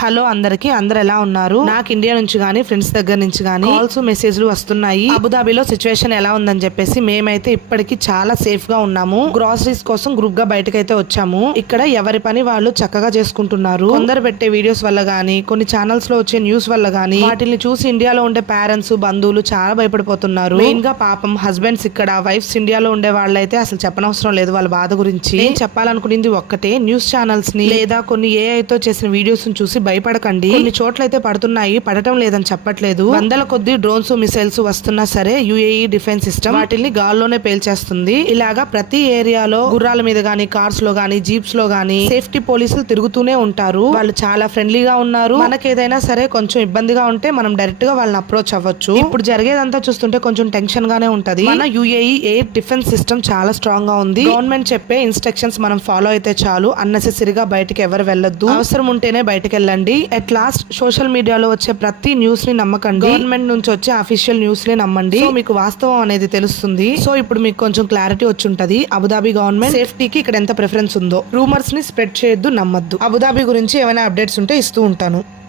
Hello అందరికి, అందరు ఎలా ఉన్నారు? నాకు ఇండియా నుంచి గానీ ఫ్రెండ్స్ దగ్గర నుంచి గానీ కాల్స్ మెసేజ్లు వస్తున్నాయి. అబుదాబిలో సిచ్యువేషన్ ఎలా ఉందని చెప్పేసి మేమైతే ఇప్పటికి చాలా సేఫ్ గా ఉన్నాము. గ్రాసరీస్ కోసం గ్రూప్ గా బయటకైతే వచ్చాము. ఇక్కడ ఎవరి పని వాళ్ళు చక్కగా చేసుకుంటున్నారు. కొందరు పెట్టే వీడియోస్ వల్ల గానీ, కొన్ని ఛానల్స్ లో వచ్చే న్యూస్ వల్ల గానీ వాటిని చూసి ఇండియాలో ఉండే పేరెంట్స్, బంధువులు చాలా భయపడిపోతున్నారు. మెయిన్ గా పాపం హస్బెండ్స్ ఇక్కడ, వైఫ్స్ ఇండియాలో ఉండే వాళ్ళైతే అసలు చెప్పనవసరం లేదు వాళ్ళ బాధ గురించి. నేను చెప్పాలనుకునేది ఒక్కటే, న్యూస్ ఛానల్స్ ని లేదా కొన్ని ఏఐ తో చేసిన వీడియోస్ చూసి భయపడకండి. కొన్ని చోట్ల అయితే పడుతున్నాయి, పడటం లేదని చెప్పట్లేదు. వందల కొద్ది డ్రోన్స్, మిసైల్స్ వస్తున్నా సరే యుఏఈ డిఫెన్స్ సిస్టమ్ వాటిని గాల్లోనే పేల్చేస్తుంది. ఇలాగా ప్రతి ఏరియాలో గుర్రాల మీద గానీ, కార్స్ లో గానీ, జీప్స్ లో గానీ సేఫ్టీ పోలీసులు తిరుగుతూనే ఉంటారు. వాళ్ళు చాలా ఫ్రెండ్లీగా ఉన్నారు. మనకేదైనా సరే కొంచెం ఇబ్బందిగా ఉంటే మనం డైరెక్ట్ గా వాళ్ళని అప్రోచ్ అవ్వచ్చు. ఇప్పుడు జరిగేదంతా చూస్తుంటే కొంచెం టెన్షన్ గానే ఉంటది. మన యుఏఈ ఎయిర్ డిఫెన్స్ సిస్టమ్ చాలా స్ట్రాంగ్ గా ఉంది. గవర్నమెంట్ చెప్పే ఇన్స్ట్రక్షన్స్ మనం ఫాలో అయితే చాలు. అన్నెసెసరీగా బయటికి ఎవరు వెళ్ళొద్దు. అవసరం ఉంటేనే బయటకు వెళ్ళండి. అట్ లాస్ట్ సోషల్ మీడియాలో వచ్చే ప్రతి న్యూస్ ని నమ్మకండి. గవర్నమెంట్ నుంచి వచ్చే అఫీషియల్ న్యూస్ ని నమ్మండి. మీకు వాస్తవం అనేది తెలుస్తుంది. సో ఇప్పుడు మీకు కొంచెం క్లారిటీ వచ్చి ఉంటది. అబుదాబి గవర్నమెంట్ సేఫ్టీకి ఇక్కడ ఎంత ప్రిఫరెన్స్ ఉందో. రూమర్స్ ని స్ప్రెడ్ చేయొద్దు, నమ్మద్దు. అబుదాబి గురించి ఏమైనా అప్డేట్స్ ఉంటే ఇస్తూ ఉంటాను.